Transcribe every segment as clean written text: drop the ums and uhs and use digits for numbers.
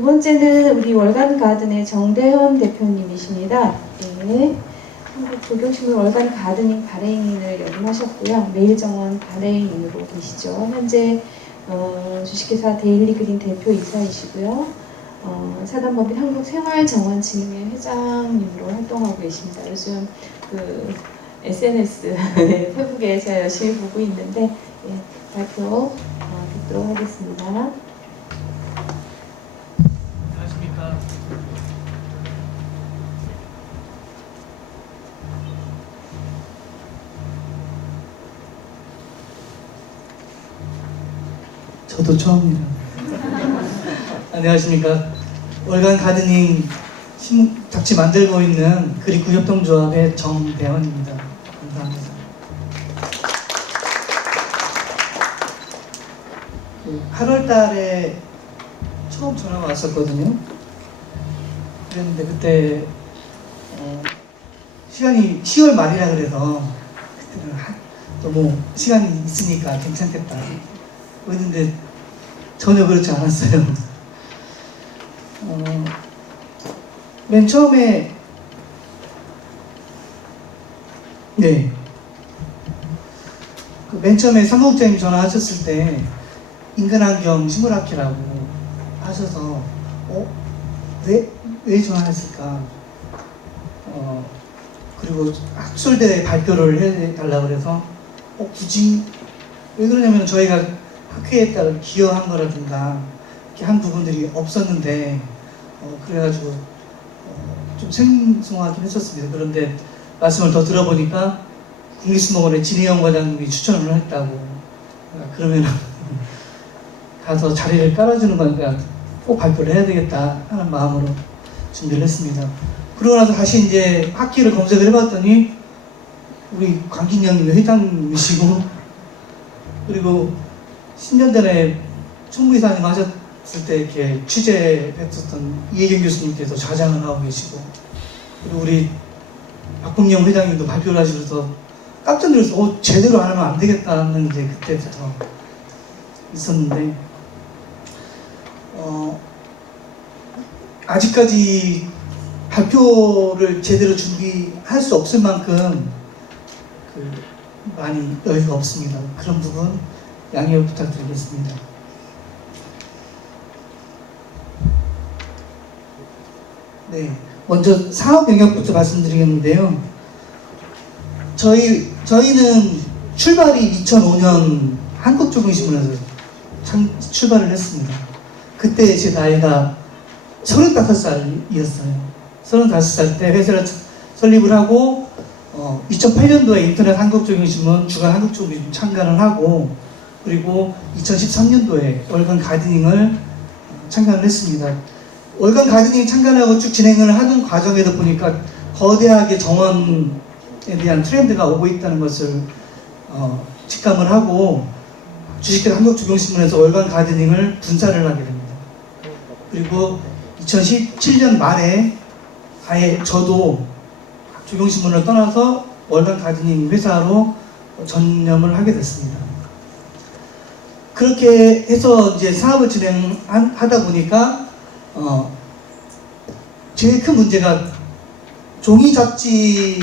두 번째는 우리 월간 가든의 정대현 대표님이십니다. 네. 한국 조경식물 월간 가드닝 발행인을 역임하셨고요. 매일정원 발행인으로 계시죠. 현재 주식회사 데일리그린 대표이사이시고요. 사단법인 한국생활정원진흥회 회장님으로 활동하고 계십니다. 요즘 그 SNS 페북에 제가 열심히 보고 있는데 예, 발표 듣도록 하겠습니다. 안녕하십니까. 저도 처음이라. 안녕하십니까. 월간 가드닝 잡지 만들고 있는 그리구 협동조합의 정대원입니다. 감사합니다. 8월 달에 처음 전화가 왔었거든요. 그랬는데 그때 시간이 10월 말이라 그래서 그때는 너무 시간이 있으니까 괜찮겠다 그랬는데 전혀 그렇지 않았어요. 맨 처음에 맨 처음에 사무국장님 전화하셨을 때 인간환경 식물학회라고 하셔서 왜 전화했을까? 그리고 학술대회 발표를 해달라고 그래서 굳이 왜 그러냐면 저희가 학회에 따라 기여한 거라든가 이렇게 한 부분들이 없었는데 그래가지고 좀 생소하긴 했었습니다. 그런데 말씀을 더 들어보니까 국립수목원의 진혜영 과장님이 추천을 했다고. 그러면 가서 자리를 깔아주는 거니까 꼭 발표를 해야 되겠다 하는 마음으로 준비를 했습니다. 그러고 나서 다시 이제 학기를 검색을 해봤더니 우리 강진영님이 회장님이시고, 그리고 10년 전에 총무이사님 하셨을 때 이렇게 취재했었던 이혜경 교수님께서 좌장을 하고 계시고, 그리고 우리 박봉영 회장님도 발표를 하시면서 깜짝 놀라서 제대로 안 하면 안 되겠다는 이제 그때부터 있었는데, 아직까지 발표를 제대로 준비할 수 없을 만큼 많이 여유가 없습니다. 그런 부분 양해 부탁드리겠습니다. 네, 먼저 사업 영역부터 말씀드리겠는데요. 저희는 출발이 2005년 한국조경식물에서 출발을 했습니다. 그때 제 나이가 35살이었어요. 35살 때 회사를 설립을 하고 2008년도에 인터넷 한국조경신문, 주간 한국조경신문 창간을 하고, 그리고 2013년도에 월간 가드닝을 창간을 했습니다. 월간 가드닝 창간하고 쭉 진행을 하는 과정에도 보니까 거대하게 정원에 대한 트렌드가 오고 있다는 것을 직감을 하고, 주식회사 한국조경신문에서 월간 가드닝을 분사를 하게 됩니다. 그리고 2017년 말에 아예 저도 조경신문을 떠나서 월간 가드닝 회사로 전념을 하게 됐습니다. 그렇게 해서 이제 사업을 진행하다 보니까 제일 큰 문제가 종이 잡지의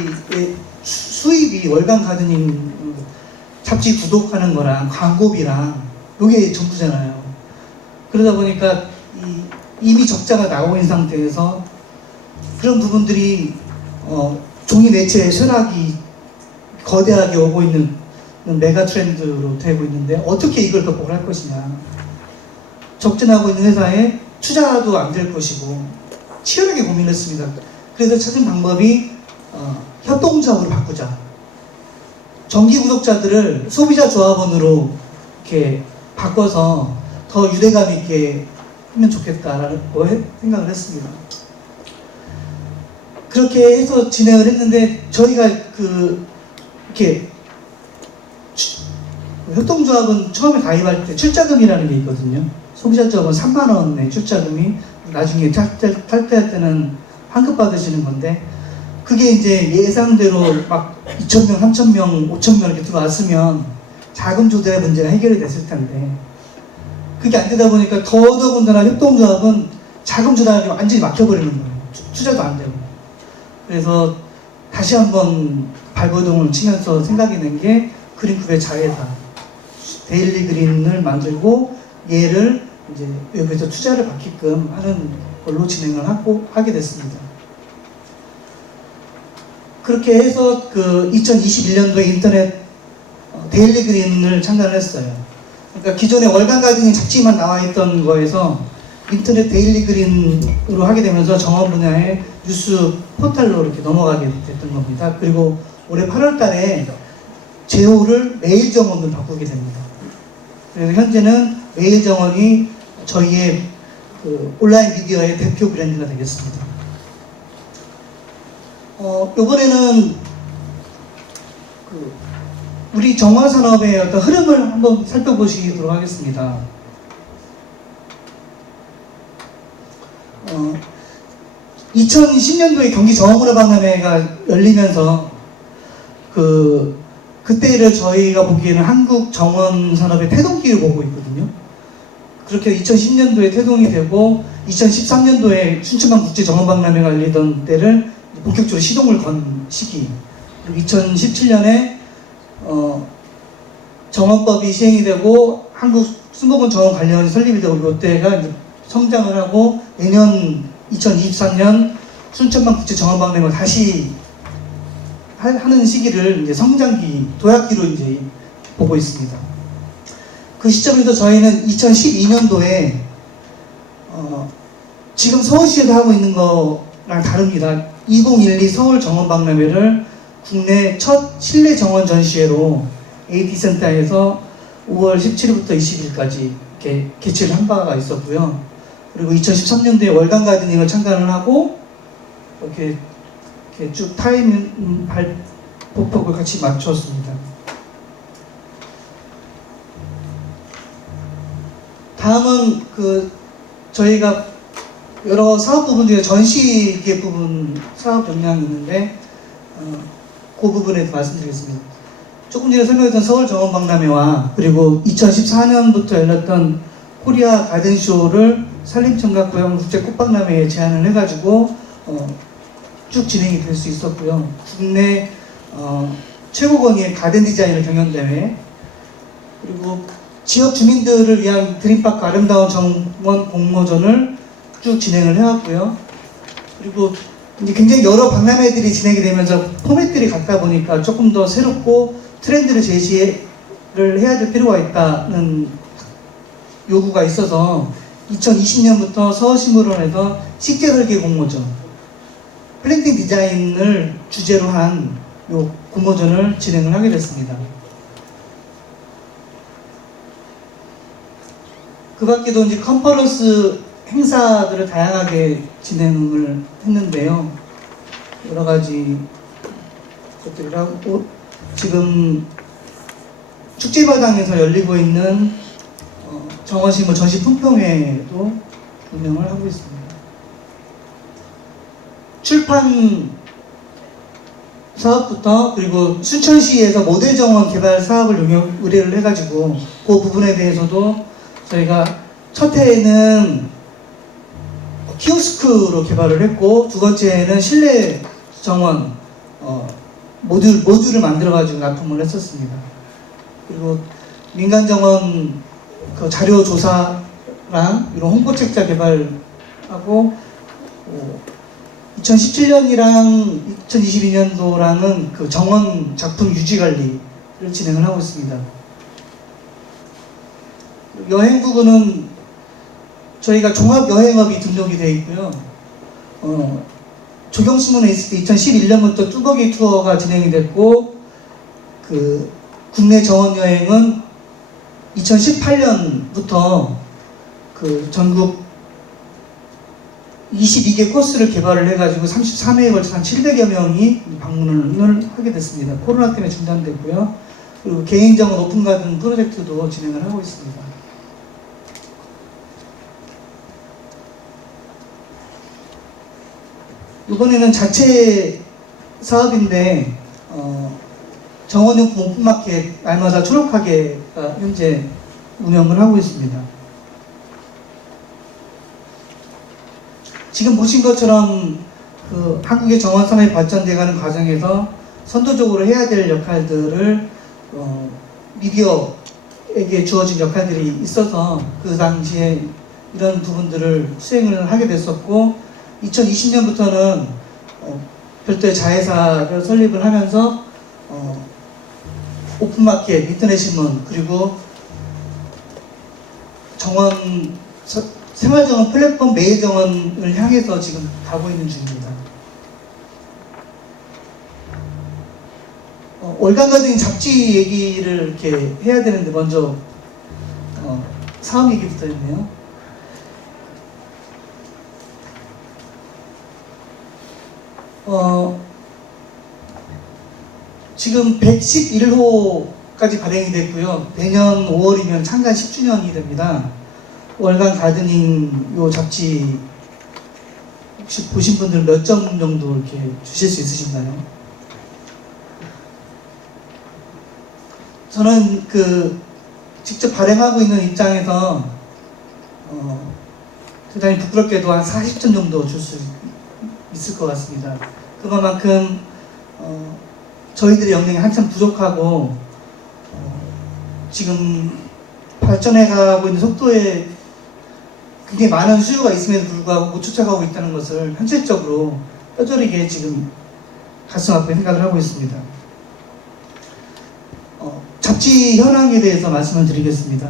수입이 월간 가드닝 잡지 구독하는 거랑 광고비랑 이게 전부잖아요. 그러다 보니까 이미 적자가 나오고 있는 상태에서 그런 부분들이 종이 매체의 쇠락이 거대하게 오고 있는 메가 트렌드로 되고 있는데 어떻게 이걸 극복을 할 것이냐. 적진하고 있는 회사에 투자도 안 될 것이고 치열하게 고민했습니다. 그래서 찾은 방법이 협동조합으로 바꾸자. 정기 구독자들을 소비자 조합원으로 이렇게 바꿔서 더 유대감 있게 하면 좋겠다라고 생각을 했습니다. 그렇게 해서 진행을 했는데 저희가 이렇게 협동조합은 처음에 가입할 때 출자금이라는 게 있거든요. 소비자 조합은 3만 원의 출자금이 나중에 탈퇴할 때는 환급 받으시는 건데, 그게 이제 예상대로 막 2,000명, 3,000명, 5,000명 이렇게 들어왔으면 자금 조달의 문제가 해결이 됐을 텐데, 그게 안 되다 보니까 더더군다나 협동조합은 자금 조달이 완전히 막혀버리는 거예요. 투자도 안 되고. 그래서 다시 한번 발버둥을 치면서 생각이 난 게 그린쿱의 자회사 데일리 그린을 만들고 얘를 이제 여기서 투자를 받게끔 하는 걸로 진행을 하게 됐습니다. 그렇게 해서 그 2021년도에 인터넷 데일리 그린을 창단을 했어요. 그러니까 기존에 월간 가든이 잡지만 나와 있던 거에서 인터넷 데일리 그린으로 하게 되면서 정원 분야의 뉴스 포털로 이렇게 넘어가게 됐던 겁니다. 그리고 올해 8월 달에 제호를 매일정원으로 바꾸게 됩니다. 그래서 현재는 매일정원이 저희의 그 온라인 미디어의 대표 브랜드가 되겠습니다. 이번에는 그 우리 정원 산업의 어떤 흐름을 한번 살펴보시도록 하겠습니다. 2010년도에 경기 정원문화박람회가 열리면서 그때를 저희가 보기에는 한국 정원 산업의 태동기를 보고 있거든요. 그렇게 2010년도에 태동이 되고 2013년도에 춘천만 국제 정원박람회가 열리던 때를 본격적으로 시동을 건 시기. 그리고 2017년에 정원법이 시행이 되고 한국 수목원 정원 관련이 설립이 되고 이때가 이제 성장을 하고 내년 2023년 춘천만 국제 정원박람회가 다시 하는 시기를 이제 성장기, 도약기로 이제 보고 있습니다. 그 시점에서 저희는 2012년도에 지금 서울시에서 하고 있는 거랑 다릅니다. 2012 서울 정원박람회를 국내 첫 실내 정원 전시회로 AT센터에서 5월 17일부터 20일까지 이렇게 개최를 한 바가 있었고요. 그리고 2013년도에 월간 가드닝을 창단을 하고 이렇게 쭉 타임 발폭을 같이 맞췄습니다. 다음은 저희가 여러 사업 부분 중에 전시 기획 부분 사업 역량이 있는데 그 부분에 대해서 말씀드리겠습니다. 조금 전에 설명했던 서울 정원박람회와 그리고 2014년부터 열렸던 코리아 가든쇼를 산림청과 고양국제 꽃박람회에 제안을 해가지고 쭉 진행이 될 수 있었고요. 국내 최고 권위의 가든 디자이너 경연대회, 그리고 지역 주민들을 위한 드림파크 아름다운 정원 공모전을 쭉 진행을 해왔고요. 그리고 이제 굉장히 여러 박람회들이 진행이 되면서 포맷들이 같다 보니까 조금 더 새롭고 트렌드를 제시를 해야 될 필요가 있다는 요구가 있어서 2020년부터 서울식물원에서 식재 설계 공모전, 플랜팅 디자인을 주제로 한 요 공모전을 진행을 하게 됐습니다. 그 밖에도 이제 컨퍼런스 행사들을 다양하게 진행을 했는데요. 여러 가지 것들을 하고, 지금 축제마당에서 열리고 있는 정원식물 전시 품평회도 운영을 하고 있습니다. 출판 사업부터 그리고 순천시에서 모델 정원 개발 사업을 의뢰를 해가지고 그 부분에 대해서도 저희가 첫 해에는 키오스크로 개발을 했고 두 번째에는 실내 정원 모듈을 만들어가지고 납품을 했었습니다. 그리고 민간 정원 자료 조사랑 이런 홍보책자 개발하고 2017년이랑 2022년도랑은 그 정원 작품 유지 관리를 진행을 하고 있습니다. 여행 부분은 저희가 종합여행업이 등록이 되어 있고요. 조경신문에 있을 때 2011년부터 뚜벅이 투어가 진행이 됐고, 그 국내 정원 여행은 2018년부터 그 전국 22개 코스를 개발을 해가지고 33회에 걸쳐 한 700여 명이 방문을 하게 됐습니다. 코로나 때문에 중단됐고요. 그리고 개인정원 오픈가든 프로젝트도 진행을 하고 있습니다. 이번에는 자체 사업인데 정원용품 오픈마켓 날마다 초록하게가 현재 운영을 하고 있습니다. 지금 보신 것처럼 그 한국의 정원 산업이 발전돼가는 과정에서 선도적으로 해야 될 역할들을 미디어에게 주어진 역할들이 있어서 그 당시에 이런 부분들을 수행을 하게 됐었고 2020년부터는 별도의 자회사를 설립을 하면서 오픈마켓, 인터넷 신문 그리고 생활정원 플랫폼 매일정원을 향해서 지금 가고 있는 중입니다. 월간가든 잡지 얘기를 이렇게 해야 되는데 먼저 사업 얘기부터 했네요. 지금 111호까지 발행이 됐고요. 내년 5월이면 창간 10주년이 됩니다. 월간 가드닝 요 잡지 혹시 보신 분들 몇 점 정도 이렇게 주실 수 있으신가요? 저는 직접 발행하고 있는 입장에서 대단히 부끄럽게도 한 40점 정도 줄 수 있을 것 같습니다. 그만큼 저희들의 역량이 한참 부족하고 지금 발전해가고 있는 속도에 굉장히 많은 수요가 있음에도 불구하고 못 쫓아가고 있다는 것을 현실적으로 뼈저리게 지금 가슴 아프게 생각을 하고 있습니다. 잡지 현황에 대해서 말씀을 드리겠습니다.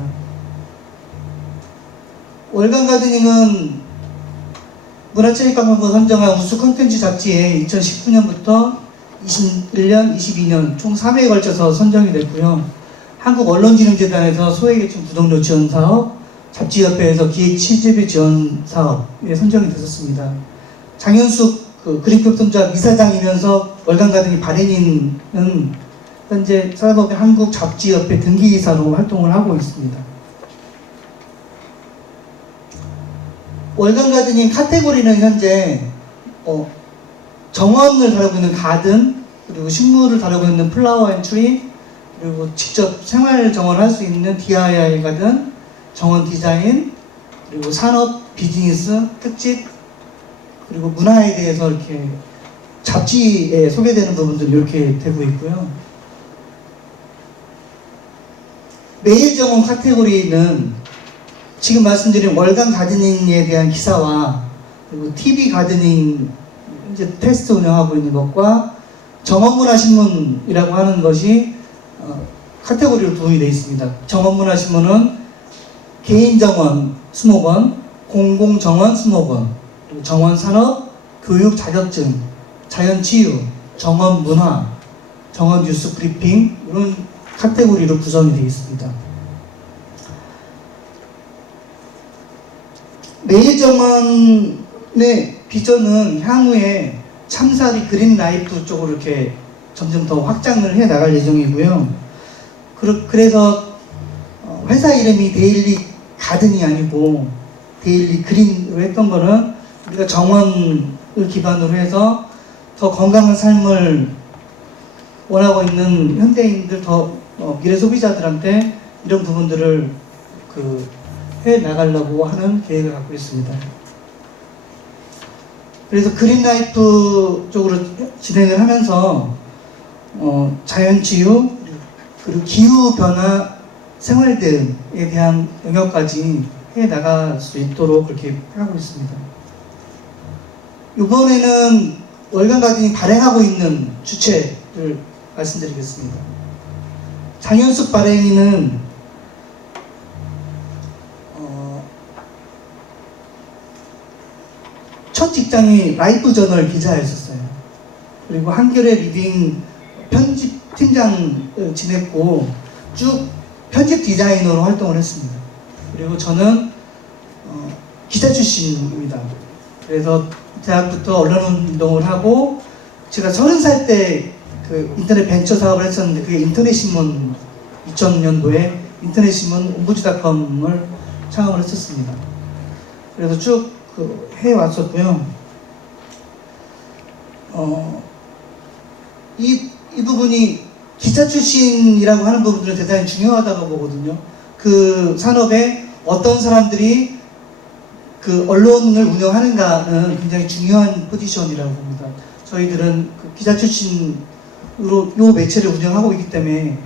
월간 가드닝은 문화체육관광부가 선정한 우수 콘텐츠 잡지에 2019년부터 21년, 22년 총 3회에 걸쳐서 선정이 됐고요. 한국언론진흥재단에서 소외계층 구독료 지원 사업, 잡지협회에서 기획 취재비 지원 사업에 선정이 됐었습니다. 장현숙 그림협동조합 이사장이면서 월간 가든이 발행인은 현재 산업의 한국 잡지협회 등기이사로 활동을 하고 있습니다. 월간 가든이 카테고리는 현재 정원을 다루고 있는 가든, 그리고 식물을 다루고 있는 플라워 앤 트리, 그리고 직접 생활 정원을 할 수 있는 DIY 가든, 정원 디자인, 그리고 산업, 비즈니스, 특집, 그리고 문화에 대해서 이렇게 잡지에 소개되는 부분들이 이렇게 되고 있고요. 매일 정원 카테고리는 지금 말씀드린 월간 가드닝에 대한 기사와 그리고 TV 가드닝 이제 테스트 운영하고 있는 것과 정원문화신문이라고 하는 것이 카테고리로 구분이 되어 있습니다. 정원문화신문은 개인정원 20권, 공공정원 20권, 그리고 정원산업, 교육 자격증, 자연치유, 정원문화, 정원뉴스 브리핑 이런 카테고리로 구성이 되어 있습니다. 매일정원의 비전은 향후에 참사리 그린라이프 쪽으로 이렇게 점점 더 확장을 해 나갈 예정이고요. 그래서 회사 이름이 데일리 가든이 아니고 데일리 그린으로 했던 거는 우리가 정원을 기반으로 해서 더 건강한 삶을 원하고 있는 현대인들, 더 미래 소비자들한테 이런 부분들을 해 나가려고 하는 계획을 갖고 있습니다. 그래서 그린라이프 쪽으로 진행을 하면서 자연치유 그리고 기후변화 생활대응에 대한 영역까지 해 나갈 수 있도록 그렇게 하고 있습니다. 이번에는 월간 가든이 발행하고 있는 주체를 말씀드리겠습니다. 장현숙 발행인은 첫 직장이 라이프 저널 기자였었어요. 그리고 한겨레 리빙 편집 팀장을 지냈고 쭉 편집 디자이너로 활동을 했습니다. 그리고 저는 기자 출신입니다. 그래서 대학부터 언론운동을 하고 제가 30살 때 인터넷 벤처 사업을 했었는데 그게 인터넷신문 2000년도에 인터넷신문 옴부즈닷컴을 창업을 했었습니다. 그래서 쭉 해왔었고요. 이 부분이 기자 출신이라고 하는 부분들은 대단히 중요하다고 보거든요. 그 산업에 어떤 사람들이 그 언론을 운영하는가는 굉장히 중요한 포지션이라고 봅니다. 저희들은 그 기자 출신으로 요 매체를 운영하고 있기 때문에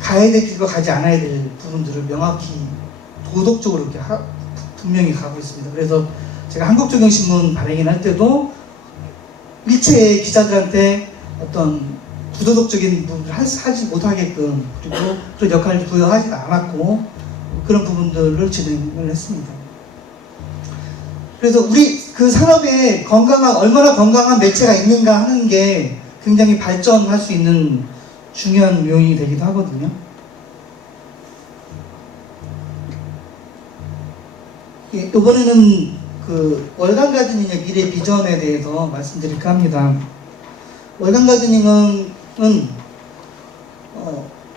가야 될 길과 가지 않아야 될 부분들을 명확히 도덕적으로 이렇게 분명히 가고 있습니다. 그래서 제가 한국조경신문 발행인 할 때도 일체의 기자들한테 어떤 부도덕적인 부분을 하지 못하게끔 그리고 그런 역할을 부여하지 않았고 그런 부분들을 진행을 했습니다. 그래서 우리 그 산업에 얼마나 건강한 매체가 있는가 하는 게 굉장히 발전할 수 있는 중요한 요인이 되기도 하거든요. 예, 이번에는 그 월간 가드닝의 미래 비전에 대해서 말씀드릴까 합니다. 월간 가드닝은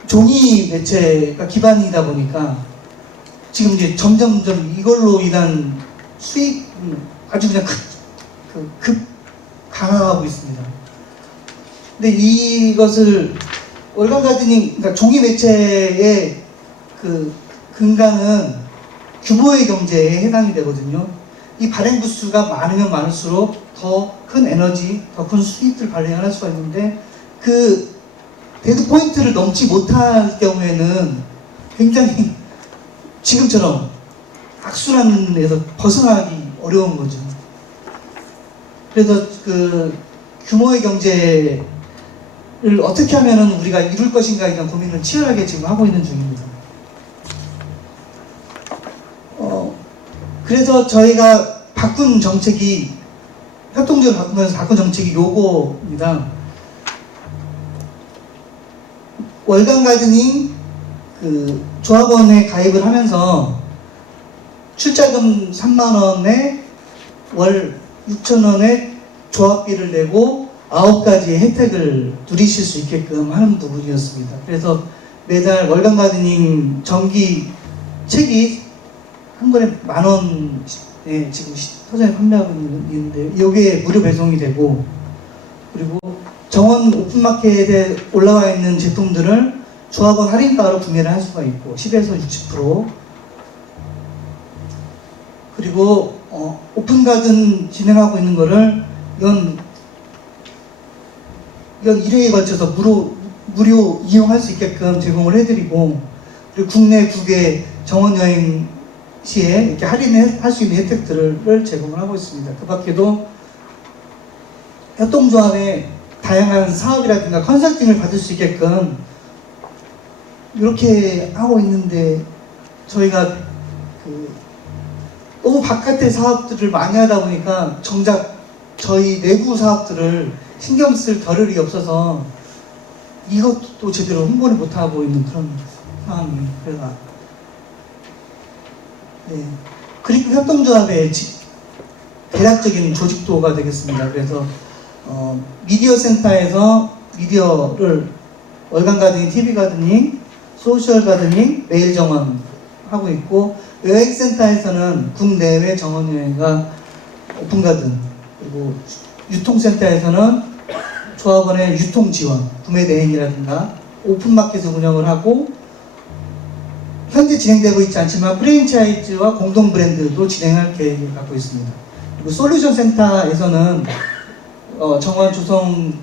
종이 매체가 기반이다 보니까 지금 이제 점점점 이걸로 인한 수익 아주 그냥 급 강화하고 있습니다. 근데 이것을 월간 가드닝, 그러니까 종이 매체의 그 근간은 규모의 경제에 해당이 되거든요. 이 발행 부수가 많으면 많을수록 더 큰 에너지, 더 큰 수익을 발행할 수가 있는데 그 데드 포인트를 넘지 못할 경우에는 굉장히 지금처럼 악순환에서 벗어나기 어려운 거죠. 그래서 그 규모의 경제를 어떻게 하면 우리가 이룰 것인가에 대한 고민을 치열하게 지금 하고 있는 중입니다. 그래서 저희가 바꾼 정책이 협동조합을 바꾸면서 바꾼 정책이 요거입니다. 월간 가드닝 그 조합원에 가입을 하면서 출자금 3만원에 월 6천원의 조합비를 내고 9가지의 혜택을 누리실 수 있게끔 하는 부분이었습니다. 그래서 매달 월간 가드닝 정기 책이 한 권에 10,000원에 지금 서점에 판매하고 있는데 이게 무료 배송이 되고 그리고 정원 오픈마켓에 올라와 있는 제품들을 조합원 할인가로 구매를 할 수가 있고 10에서 60% 그리고 오픈가든 진행하고 있는 거를 연 1회에 걸쳐서 무료 이용할 수 있게끔 제공을 해드리고 그리고 국내 2개 정원여행 시에 이렇게 할인할 수 있는 혜택들을 제공을 하고 있습니다. 그 밖에도 협동조합의 다양한 사업이라든가 컨설팅을 받을 수 있게끔 이렇게 하고 있는데 저희가 너무 바깥의 사업들을 많이 하다 보니까 정작 저희 내부 사업들을 신경 쓸 겨를이 없어서 이것도 제대로 홍보를 못하고 있는 그런 상황이에요. 그래서 네. 그리고 협동조합의 대략적인 조직도가 되겠습니다. 그래서 미디어 센터에서 미디어를 월간 가드닝, TV 가드닝, 소셜 가드닝, 메일 정원 하고 있고 여행센터에서는 국내외 정원 여행과 오픈 가든 그리고 유통센터에서는 조합원의 유통 지원, 구매 대행이라든가 오픈마켓을 운영을 하고 현재 진행되고 있지 않지만 프랜차이즈와 공동 브랜드도 진행할 계획을 갖고 있습니다. 그리고 솔루션 센터에서는 정원 조성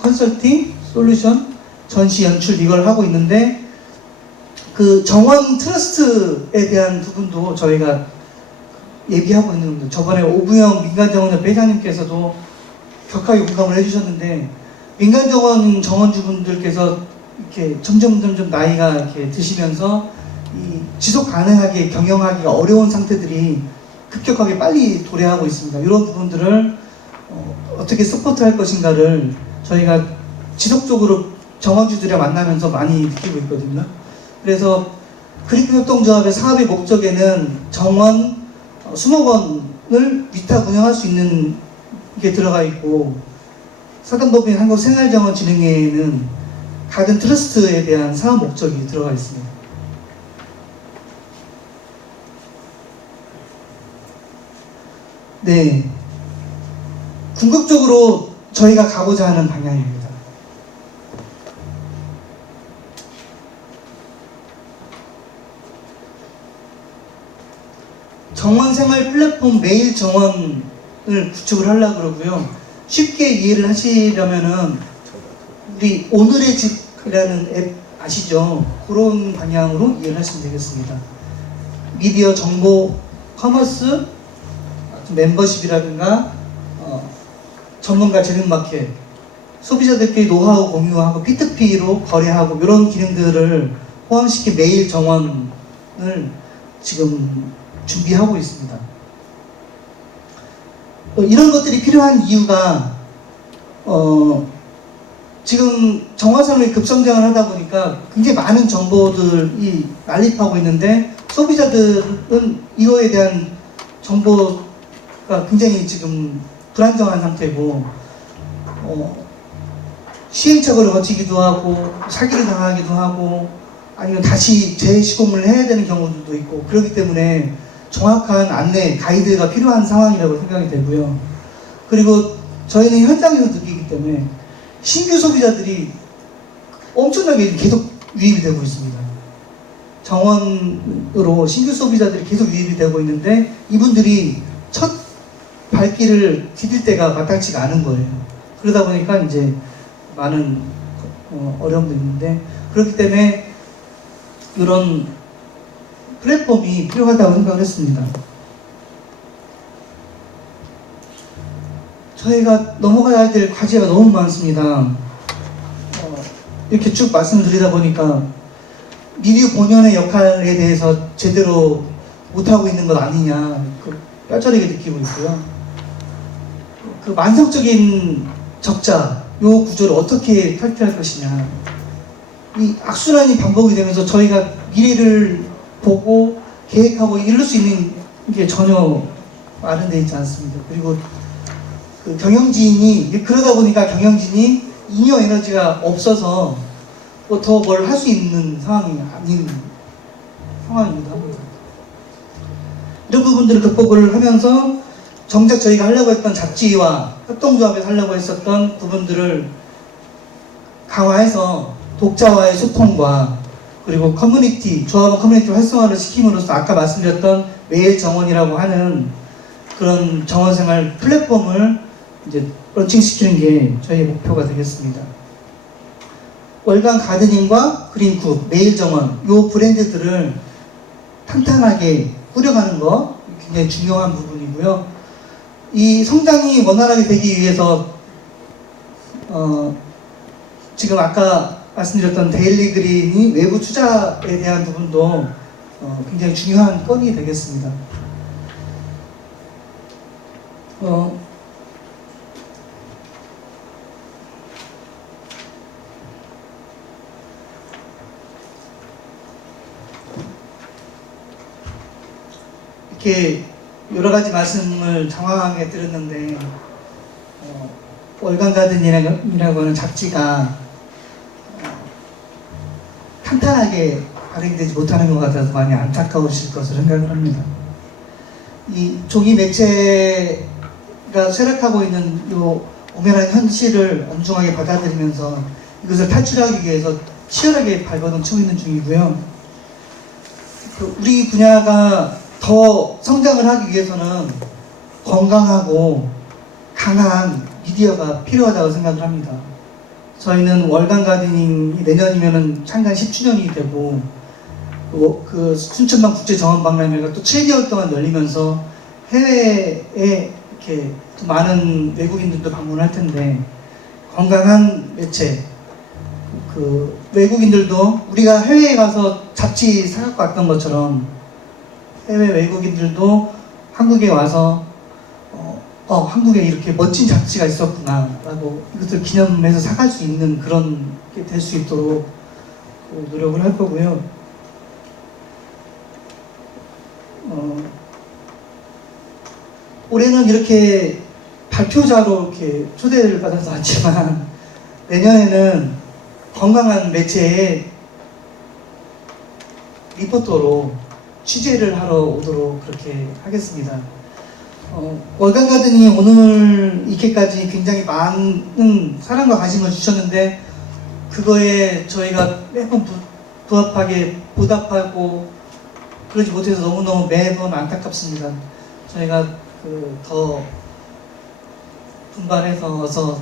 컨설팅, 솔루션, 전시 연출 이걸 하고 있는데 그 정원 트러스트에 대한 부분도 저희가 얘기하고 있는 겁니다. 저번에 오부영 민간정원협회 회장님께서도 격하게 공감을 해주셨는데 민간정원 정원주분들께서 이렇게 점점 나이가 이렇게 드시면서 이 지속 가능하게 경영하기가 어려운 상태들이 급격하게 빨리 도래하고 있습니다. 이런 부분들을 어떻게 서포트할 것인가를 저희가 지속적으로 정원주들이랑 만나면서 많이 느끼고 있거든요. 그래서 그리프 협동조합의 사업의 목적에는 정원 수목원을 위탁 운영할 수 있는 게 들어가 있고 사단법인 한국생활정원 진흥회에는 가든 트러스트에 대한 사업 목적이 들어가 있습니다. 네, 궁극적으로 저희가 가고자 하는 방향입니다. 정원생활 플랫폼 메일 정원을 구축을 하려고 그러고요. 쉽게 이해를 하시려면은 우리 오늘의 집이라는 앱 아시죠? 그런 방향으로 이해를 하시면 되겠습니다. 미디어, 정보, 커머스, 멤버십이라든가 전문가 재능 마켓, 소비자들끼리 노하우 공유하고 P2P로 거래하고 이런 기능들을 포함시킨 메일 정원을 지금 준비하고 있습니다. 이런 것들이 필요한 이유가 지금 정화산업이 급성장을 하다 보니까 굉장히 많은 정보들이 난립하고 있는데 소비자들은 이거에 대한 정보가 굉장히 지금 불안정한 상태고 시행착오를 거치기도 하고 사기를 당하기도 하고 아니면 다시 재시공을 해야 되는 경우들도 있고 그렇기 때문에 정확한 안내, 가이드가 필요한 상황이라고 생각이 되고요. 그리고 저희는 현장에서 느끼기 때문에 신규 소비자들이 엄청나게 계속 유입이 되고 있습니다. 정원으로 신규 소비자들이 계속 유입이 되고 있는데 이분들이 첫 발길을 디딜 때가 마땅치가 않은 거예요. 그러다 보니까 이제 많은 어려움도 있는데 그렇기 때문에 이런 플랫폼이 필요하다고 생각을 했습니다. 저희가 넘어가야 될 과제가 너무 많습니다. 이렇게 쭉 말씀을 드리다 보니까 미디어 본연의 역할에 대해서 제대로 못하고 있는 것 아니냐 뼈저리게 느끼고 있고요. 그 만성적인 적자, 요 구조를 어떻게 탈피할 것이냐. 이 악순환이 반복이 되면서 저희가 미래를 보고 계획하고 이룰 수 있는 게 전혀 마련되어 있지 않습니다. 그리고 그 경영진이 그러다 보니까 경영진이 잉여 에너지가 없어서 뭐 더 뭘 할 수 있는 상황이 아닌 상황이기도 합니다. 이런 부분들을 극복을 하면서 정작 저희가 하려고 했던 잡지와 협동조합에서 하려고 했었던 부분들을 강화해서 독자와의 소통과 그리고 커뮤니티, 조합원 커뮤니티 활성화를 시킴으로써 아까 말씀드렸던 메일 정원이라고 하는 그런 정원생활 플랫폼을 이제 런칭시키는 게 저희의 목표가 되겠습니다. 월간 가드닝과 그린쿡, 메일 정원, 요 브랜드들을 탄탄하게 꾸려가는 거 굉장히 중요한 부분이고요. 이 성장이 원활하게 되기 위해서 지금 아까 말씀드렸던 데일리 그린이 외부 투자에 대한 부분도 굉장히 중요한 건이 되겠습니다. 이렇게 여러 가지 말씀을 장황하게 드렸는데 월간 가든이라고 하는 잡지가 탄탄하게 발행되지 못하는 것 같아서 많이 안타까우실 것을 생각을 합니다. 이 종이 매체가 쇠락하고 있는 이 엄연한 현실을 엄중하게 받아들이면서 이것을 탈출하기 위해서 치열하게 발버둥 치고 있는 중이고요. 우리 분야가 더 성장을 하기 위해서는 건강하고 강한 미디어가 필요하다고 생각을 합니다. 저희는 월간 가드닝이 내년이면은 창간 10주년이 되고 그 순천방 국제정원박람회가 또 7개월 동안 열리면서 해외에 이렇게 많은 외국인들도 방문할 텐데 건강한 매체 그 외국인들도 우리가 해외에 가서 잡지 사갖고 왔던 것처럼 해외 외국인들도 한국에 와서 한국에 이렇게 멋진 잡지가 있었구나 라고 이것을 기념해서 사갈 수 있는 그런 게 될 수 있도록 노력을 할 거고요. 올해는 이렇게 발표자로 이렇게 초대를 받아서 왔지만 내년에는 건강한 매체의 리포터로 취재를 하러 오도록 그렇게 하겠습니다. 월간 가든이 오늘 이렇게까지 굉장히 많은 사랑과 관심을 주셨는데 그거에 저희가 매번 부합하게 보답하고 그러지 못해서 너무너무 매번 안타깝습니다. 저희가 더 분발해서 어서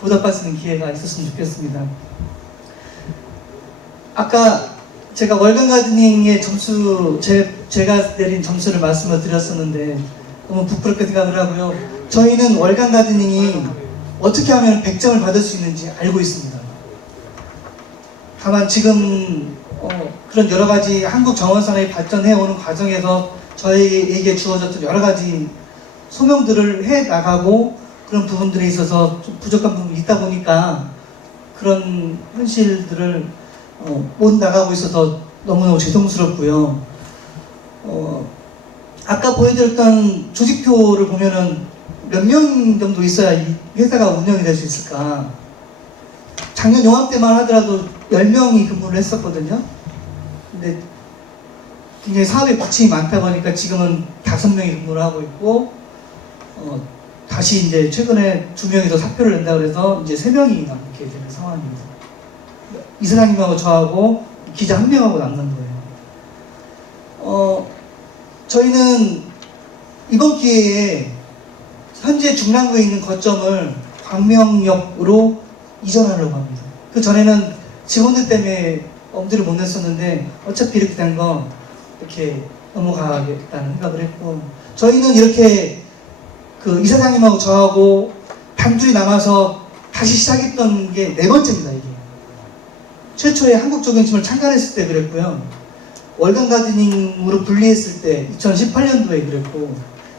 보답할 수 있는 기회가 있었으면 좋겠습니다. 아까 제가 월간 가드닝의 점수, 제가 내린 점수를 말씀을 드렸었는데 너무 부끄럽게 생각을 하고요. 저희는 월간 가드닝이 어떻게 하면 100점을 받을 수 있는지 알고 있습니다. 다만 지금 그런 여러 가지 한국 정원산업이 발전해오는 과정에서 저희에게 주어졌던 여러 가지 소명들을 해 나가고 그런 부분들에 있어서 좀 부족한 부분이 있다 보니까 그런 현실들을 못 나가고 있어서 너무너무 죄송스럽고요. 아까 보여드렸던 조직표를 보면은 몇 명 정도 있어야 이 회사가 운영이 될 수 있을까? 작년 요맘때만 하더라도 10명이 근무를 했었거든요. 근데 굉장히 사업에 부침이 많다 보니까 지금은 5명이 근무를 하고 있고, 다시 이제 최근에 2명이 더 사표를 낸다 그래서 이제 3명이 남게 되는 상황입니다. 이사장님하고 저하고 기자 1명하고 남는 거예요. 저희는 이번 기회에 현재 중랑구에 있는 거점을 광명역으로 이전하려고 합니다. 그 전에는 직원들 때문에 엄두를 못 냈었는데 어차피 이렇게 된 거 이렇게 넘어가겠다는 생각을 했고, 저희는 이렇게 그 이사장님하고 저하고 단둘이 남아서 다시 시작했던 게 4번째입니다. 이게 최초에 한국조경침을 창간했을 때 그랬고요, 월간 가드닝으로 분리했을 때 2018년도에 그랬고,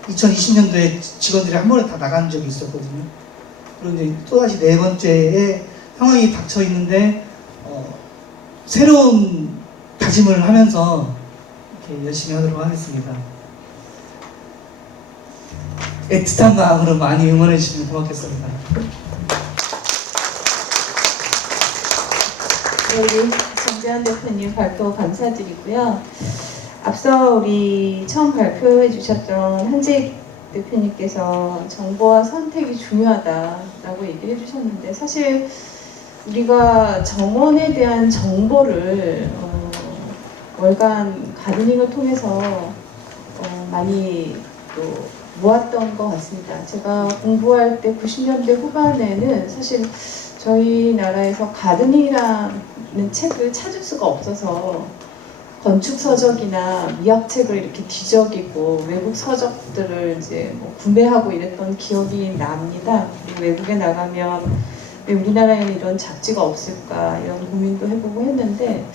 2020년도에 직원들이 한 번에 다 나간 적이 있었거든요. 그런데 또다시 4번째의 상황이 닥쳐 있는데 새로운 다짐을 하면서 이렇게 열심히 하도록 하겠습니다. 애틋한 마음으로 많이 응원해 주시면 고맙겠습니다. 네, 우리 정재현 대표님 발표 감사드리고요. 앞서 우리 처음 발표해 주셨던 한재 대표님께서 정보와 선택이 중요하다라고 얘기를 해주셨는데, 사실 우리가 정원에 대한 정보를 월간 가드닝을 통해서 많이 또 모았던 것 같습니다. 제가 공부할 때 90년대 후반에는 사실 저희 나라에서 가드닝이라는 책을 찾을 수가 없어서 건축 서적이나 미학책을 이렇게 뒤적이고 외국 서적들을 이제 구매하고 이랬던 기억이 납니다. 그리고 외국에 나가면 왜 우리나라에는 이런 잡지가 없을까 이런 고민도 해보고 했는데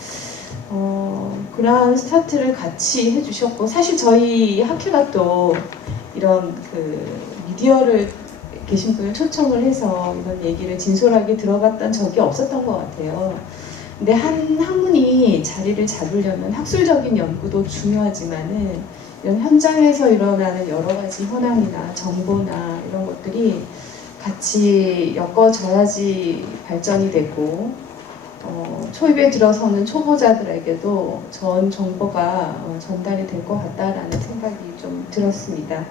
그러한 스타트를 같이 해주셨고, 사실 저희 학회가 또 이런 그 미디어를 계신 분을 초청을 해서 이런 얘기를 진솔하게 들어봤던 적이 없었던 것 같아요. 근데 한 학문이 자리를 잡으려면 학술적인 연구도 중요하지만은 이런 현장에서 일어나는 여러 가지 현황이나 정보나 이런 것들이 같이 엮어져야지 발전이 되고 초입에 들어서는 초보자들에게도 전 정보가 전달이 될 것 같다라는 생각이 좀 들었습니다.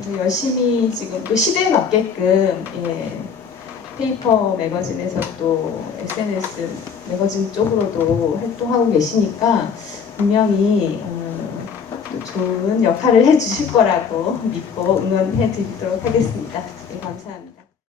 그래서 열심히 지금 또 시대에 맞게끔 페이퍼 매거진에서 또 SNS 매거진 쪽으로도 활동하고 계시니까 분명히 또 좋은 역할을 해주실 거라고 믿고 응원해 드리도록 하겠습니다. 네, 감사합니다.